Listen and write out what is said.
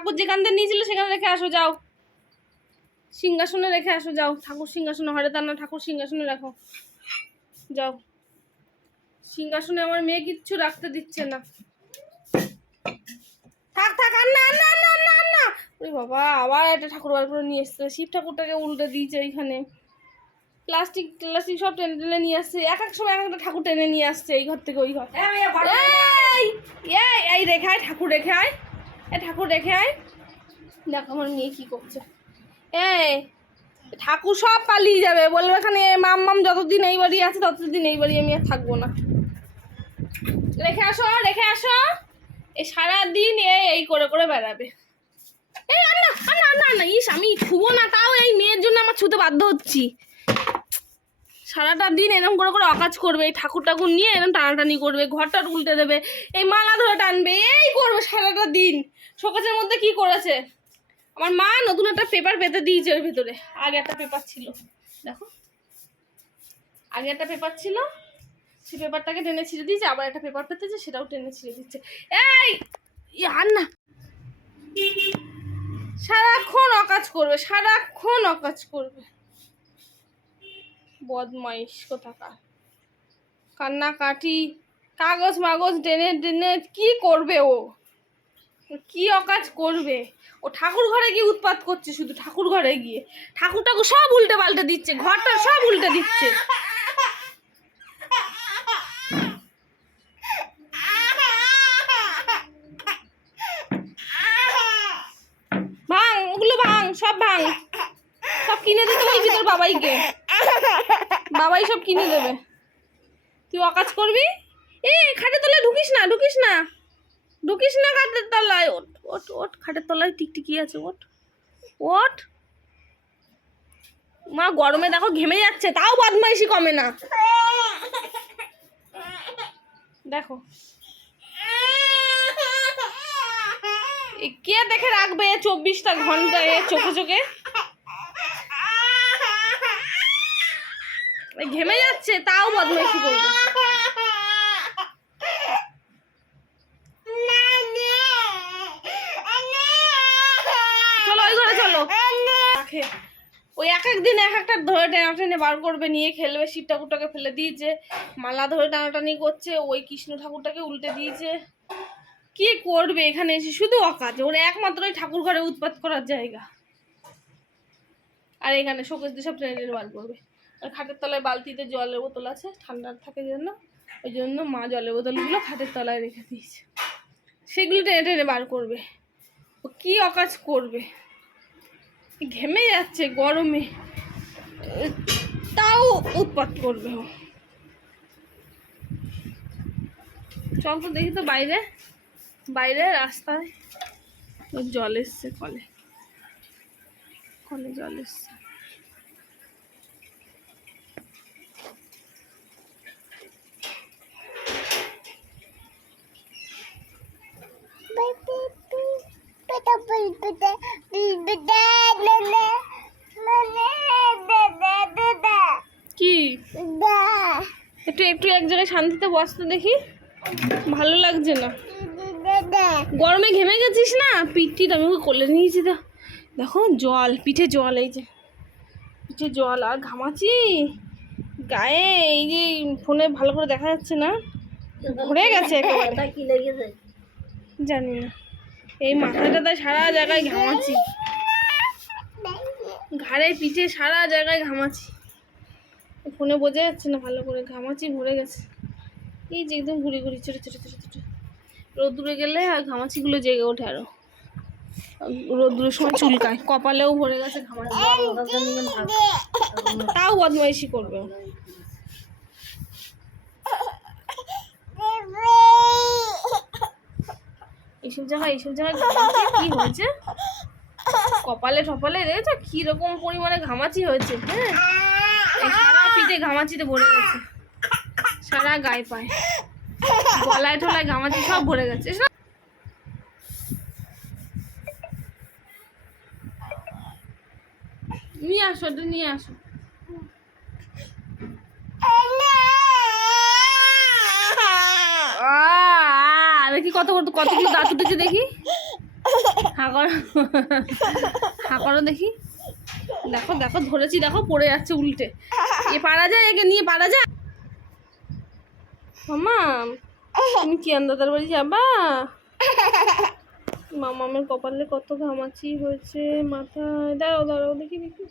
ঠাকুর যেখান থেকে নিয়েছিল সেখানে রেখে আসো যাও। সিংহাসনে রেখে আসো যাও। ঠাকুর সিংহাসনে হরে তার না ঠাকুর সিংহাসনে রাখো। যাও। সিংহাসনে আমার মেয়ে কিচ্ছু রাখতে দিচ্ছে না। থাক থাক আর না না না না না। ওরে বাবা আবার একটা ঠাকুর বার করে নিয়ে এসছে। শিব ঠাকুরটাকে উল্টে দিয়েছে এইখানে। প্লাস্টিক প্লাস্টিক সব টেনে টেনে নিয়ে আসছে। এক এক সময় এক একটা ঠাকুর টেনে নিয়ে আসছে এই ঘর থেকে ওই ঘর। এই এই এই রেখে আয় ঠাকুর রেখে আয় এ ঠাকুর রেখে আয়। দেখ আমার মেয়ে কি করছে। এই ঠাকুর সব পালিয়ে যাবে। বলবে এখানে মাম মাম যতদিন এই বাড়ি আছে ততদিন এই বাড়ি আমি আর থাকব না। রেখে আসো রেখে আসো। এই সারাদিন এই এই করে করে বেড়াবে। এই না না না, না ইস আমি ছুবো না তাও এই মেয়ের জন্য আমার ছুতে বাধ্য হচ্ছি। সারাটা দিন এরকম করে করে অকাজ করবে, এই ঠাকুর ঠাকুর নিয়ে এরকম টানাটানি করবে, ঘরটা উল্টে দেবে, এই মালা ধরে টানবে, এই করবে সারাটা দিন। শোকেজের মধ্যে কি করেছে? আমার মা নতুন একটা পেপার পেতে দিয়েছে ওর ভেতরে। আগে একটা পেপার ছিল। দেখো। আগে একটা পেপার ছিল। সে পেপারটাকে টেনে ছিঁড়ে দিয়েছে, আবার একটা পেপার পেতেছে সেটাও টেনে ছিঁড়ে দিচ্ছে। এই! আর না। সারাক্ষণ অকাজ করবে, সারাক্ষণ অকাজ করবে। বদমাইশ কোথাকার কান্নাকাটি, কাগজ মাগজ টেনে টেনে কি করবে ও? কি অকাজ করবে? ও ঠাকুর ঘরে গিয়ে উৎপাত করছে শুধু ঠাকুর ঘরে গিয়ে। ঠাকুর ঠাকুর সব উল্টে পাল্টে দিচ্ছে, ঘরটা সব উল্টে দিচ্ছে। ভাঙ, ওগুলো ভাঙ, সব ভাঙ। সব কিনে দিতে বলছি তোর বাবাইকে। বাবাই সব কিনে দেবে। তুই অকাজ করবি? এ, খাটের তলায় ঢুকিস না ঢুকিস না। ঢুকিস না খাটের তলায়। ওট ওট ওট খাটের তলায় টিকটিকি আছে ওট ওট মা, গরমে দেখো ঘেমে যাচ্ছে, তাও বদমাইশি কমে না। দেখো। কে দেখে রাখবে চব্বিশটা ঘন্টায় চোখে চোখে? ঘেমে যাচ্ছে, তাও বদমাইশি করবে। চলো, ওই চলো। ওই এক এক দিন এক একটা ধরে টেনে টেনে বার করবে, নিয়ে খেলবে, শিব ঠাকুরটাকে ফেলে দিয়েছে, মালা ধরে টানাটানি করছে, ওই কৃষ্ণ ঠাকুরটাকে উল্টে দিয়েছে। কি করবে এখানে এসে? শুধু অকাজ, ওর একমাত্র ওই ঠাকুর ঘরে উৎপাত করার জায়গা। আর এখানে শোকেশ দিয়ে সব টেনে বার করবে। আর খাটের তলায় বালতিতে জলের বোতল আছে, ঠান্ডার থাকে জন্য ওই জন্য মা জলের বোতলগুলো খাটের তলায় রেখে দিয়েছে। সেগুলো টেনে টেনে বার করবে। ও কি অকাজ করবে? ঘেমে যাচ্ছে গরমে। তাও উৎপাত করবে ও। চল তো দেখি তো বাইরে। বাইরে রাস্তায়। জল এসছে কলে। কলে জল এসছে। কি? একটু একটু এক জায়গায় শান্তিতে বসতে দেখি। ভালো লাগছে না। গরমে ঘেমে গেছিস না? পিঠটির আমি ওকে কোলে নিয়েছি তো দেখো। জল পিঠে জল এই যে। পিঠে জল আর ঘামাচি গায়ে এই যে ফোনে ভালো করে দেখা যাচ্ছে না। ভরে গেছে একেবারে। জানি না। এই মাথাটা তাই সারা জায়গায় ঘামাচি ঘাড়ে পিঠে সারা জায়গায় ঘামাচি ফোনে বোঝা যাচ্ছে না ভালো করে। ঘামাচি ভরে গেছে। এই যে একদম ঘুরি ঘুরি ছোটো ছোটো ছোটো ছোটো রোদ্দুরে গেলে আর ঘামাচিগুলো জেগে ওঠে আরও। রোদ্দুরের সময় চুলকায়। কপালেও ভরে গেছে ঘামাচি তাও বদমাইশি করবে। এইসব জায়গায় এইসব জায়গায় ঘামাচি কি হয়েছে? কপালে টপালে দেখেছ কীরকম পরিমাণে ঘামাচি হয়েছে? হ্যাঁ? সারা পিঠে ঘামাচিতে ভরে গেছে। সারা গায়ে পায়। গলায় টলায় ঘামাচি সব ভরে গেছে। নিয়ে আসো নিয়ে আসো আ, দেখি কত কত কত কি দাঁত উঠেছে দেখি? হা করো হা করো দেখি। দেখো দেখো, ধরেছি, দেখো, পড়ে যাচ্ছে উল্টে। এ পারা যায়, একে নিয়ে পারা যায়। মামা, তুমি কি আন্দাদার বাড়ি যাবা? মামামের কপালে কত ঘামাচি হয়েছে মাথায়। দাঁড়াও দাঁড়াও, দেখি দেখি।